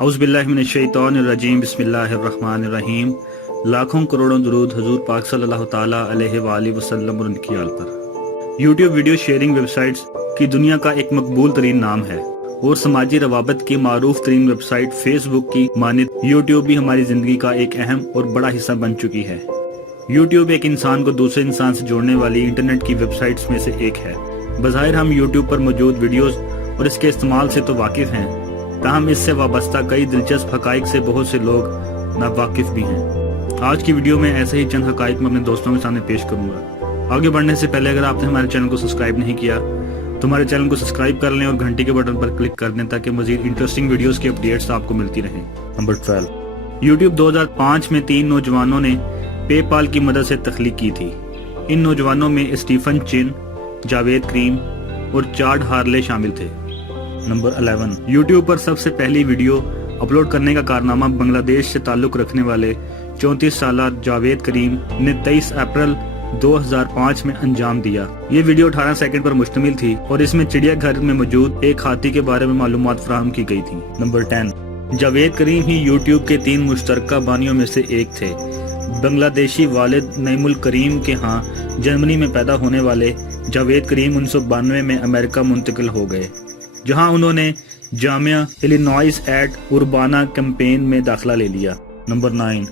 औज़ुबिल्लाहि मिनश्शैतानिर्रजीम बिस्मिल्लाहिर्रहमानिर्रहीम। लाखों करोड़ों दुरूद हुजूर पाक सल्लल्लाहु ताला अलैहि वसल्लम और उनकी आल पर। यूट्यूब वीडियो शेयरिंग वेबसाइट्स की दुनिया का एक मकबूल तरीन नाम है और समाजी रवाबत की मारूफ तरीन वेबसाइट फेसबुक की मानित यूट्यूब भी हमारी ज़िंदगी का एक अहम और बड़ा हिस्सा बन चुकी है। यूट्यूब एक इंसान को दूसरे इंसान से जोड़ने वाली इंटरनेट की वेबसाइट्स में से एक है। बज़ाहिर हम यूट्यूब पर मौजूद वीडियोस और इसके इस्तेमाल से तो वाकिफ़ हैं, ताहम इससे वाबस्ता कई दिलचस्प हकाइक से बहुत से लोग नावाकिफ भी हैं। आज की वीडियो में ऐसे ही चंद हकाइक मैं अपने दोस्तों के सामने पेश करूंगा। आगे बढ़ने से पहले अगर आपने हमारे चैनल को सब्सक्राइब नहीं किया तो हमारे चैनल को सब्सक्राइब कर लें और घंटी के बटन पर क्लिक कर दें ताकि मजीद इंटरेस्टिंग वीडियोस की अपडेट्स आपको मिलती रहें। नंबर 12, यूट्यूब 2005 में 3 नौजवानों ने पेपाल की मदद से तख्लीक की थी। इन नौजवानों में स्टीफन चिन, जावेद करीम और चार्ड हार्ले शामिल थे। नंबर 11, यूट्यूब पर सबसे पहली वीडियो अपलोड करने का कारनामा बांग्लादेश से ताल्लुक रखने वाले 34 साला जावेद करीम ने 23 अप्रैल 2005 में अंजाम दिया। ये वीडियो 18 सेकंड पर मुश्तमिल थी और इसमें चिड़ियाघर में मौजूद एक हाथी के बारे में मालूमात फराहम की गई थी। नंबर 10, जावेद करीम ही यूट्यूब के 3 मुश्तरका बानियों में से एक थे। बांग्लादेशी वालिद नईमुल करीम के यहाँ जर्मनी में पैदा होने वाले जावेद करीम 1992 में अमेरिका मुंतकिल हो गए, जहां उन्होंने जामिया इलिनॉइस एट उर्बाना कैंपेन में दाखिला ले लिया। नंबर 9,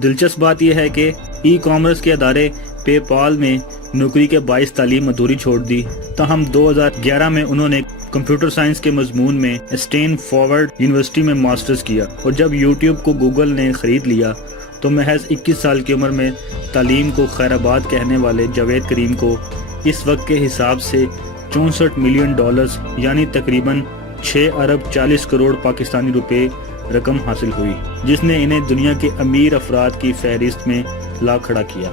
दिलचस्प बात यह है कि ई कॉमर्स के अदारे पेपाल में नौकरी के बाइस तालीम अधूरी छोड़ दी। ताहम 2011 में उन्होंने कंप्यूटर साइंस के मजमून में स्टैनफोर्ड यूनिवर्सिटी में मास्टर्स किया और जब यूट्यूब को गूगल ने खरीद लिया तो महज 21 साल की उम्र में तालीम को खैराबाद कहने वाले जावेद करीम को इस वक्त के हिसाब से $64 मिलियन यानी तकरीबन 6 अरब 40 करोड़ पाकिस्तानी रुपए रकम हासिल हुई, जिसने इन्हें दुनिया के अमीर अफराद की फहरिस्त में ला खड़ा किया।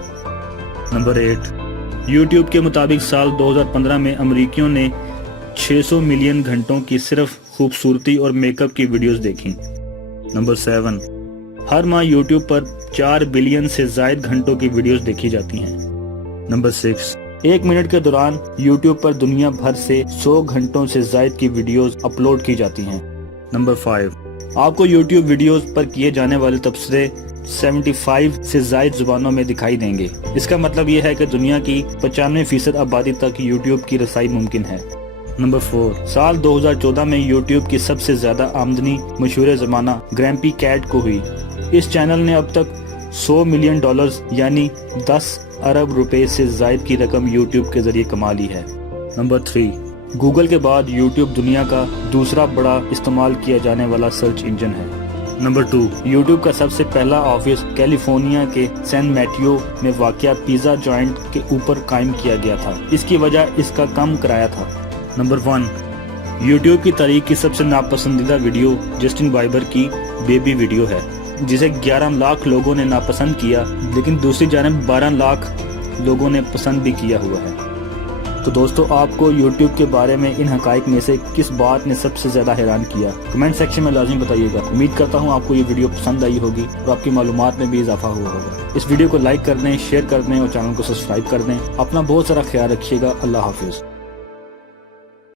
नंबर 8, यूट्यूब के मुताबिक साल 2015 में अमरीकियों ने 600 मिलियन घंटों की सिर्फ खूबसूरती और मेकअप की वीडियोस देखी। नंबर 7, हर माह यूट्यूब पर 4 बिलियन से जायद घंटों की वीडियोस देखी जाती हैं। नंबर 6, 1 मिनट के दौरान यूट्यूब पर दुनिया भर से 100 घंटों से जायद की वीडियोस अपलोड की जाती हैं। नंबर 5, आपको यूट्यूब वीडियोस पर किए जाने वाले तबसरे 75 से जायद जुबानों में दिखाई देंगे। इसका मतलब यह है कि दुनिया की 95% आबादी तक यूट्यूब की रसाई मुमकिन है। नंबर 4, साल 2014 में यूट्यूब की सबसे ज्यादा आमदनी मशहूर जमाना ग्रैम्पी कैट को हुई। इस चैनल ने अब तक $100 मिलियन यानी 10 अरब रुपए से जायद की रकम यूट्यूब के जरिए कमा ली है। नंबर 3, गूगल के बाद यूट्यूब दुनिया का दूसरा बड़ा इस्तेमाल किया जाने वाला सर्च इंजन है। नंबर 2, यूट्यूब का सबसे पहला ऑफिस कैलिफोर्निया के सैन मैटियो में वाक़िया पिज़्ज़ा जॉइंट के ऊपर कायम किया गया था। इसकी वजह इसका कम किराया था। नंबर 1, यूट्यूब की तारीख की सबसे नापसंदीदा वीडियो जस्टिन बाइबर की बेबी वीडियो है, जिसे 11 लाख लोगों ने नापसंद किया, लेकिन दूसरी जानब 12 लाख लोगों ने पसंद भी किया हुआ है। तो दोस्तों, आपको YouTube के बारे में इन हकाइक में से किस बात ने सबसे ज़्यादा हैरान किया? कमेंट सेक्शन में लाजमी बताइएगा। उम्मीद करता हूँ आपको ये वीडियो पसंद आई होगी और आपकी मालूमात में भी इजाफा हुआ होगा। इस वीडियो को लाइक कर दें, शेयर कर दें और चैनल को सब्सक्राइब कर दें। अपना बहुत सारा ख्याल रखिएगा। अल्लाह हाफिज़।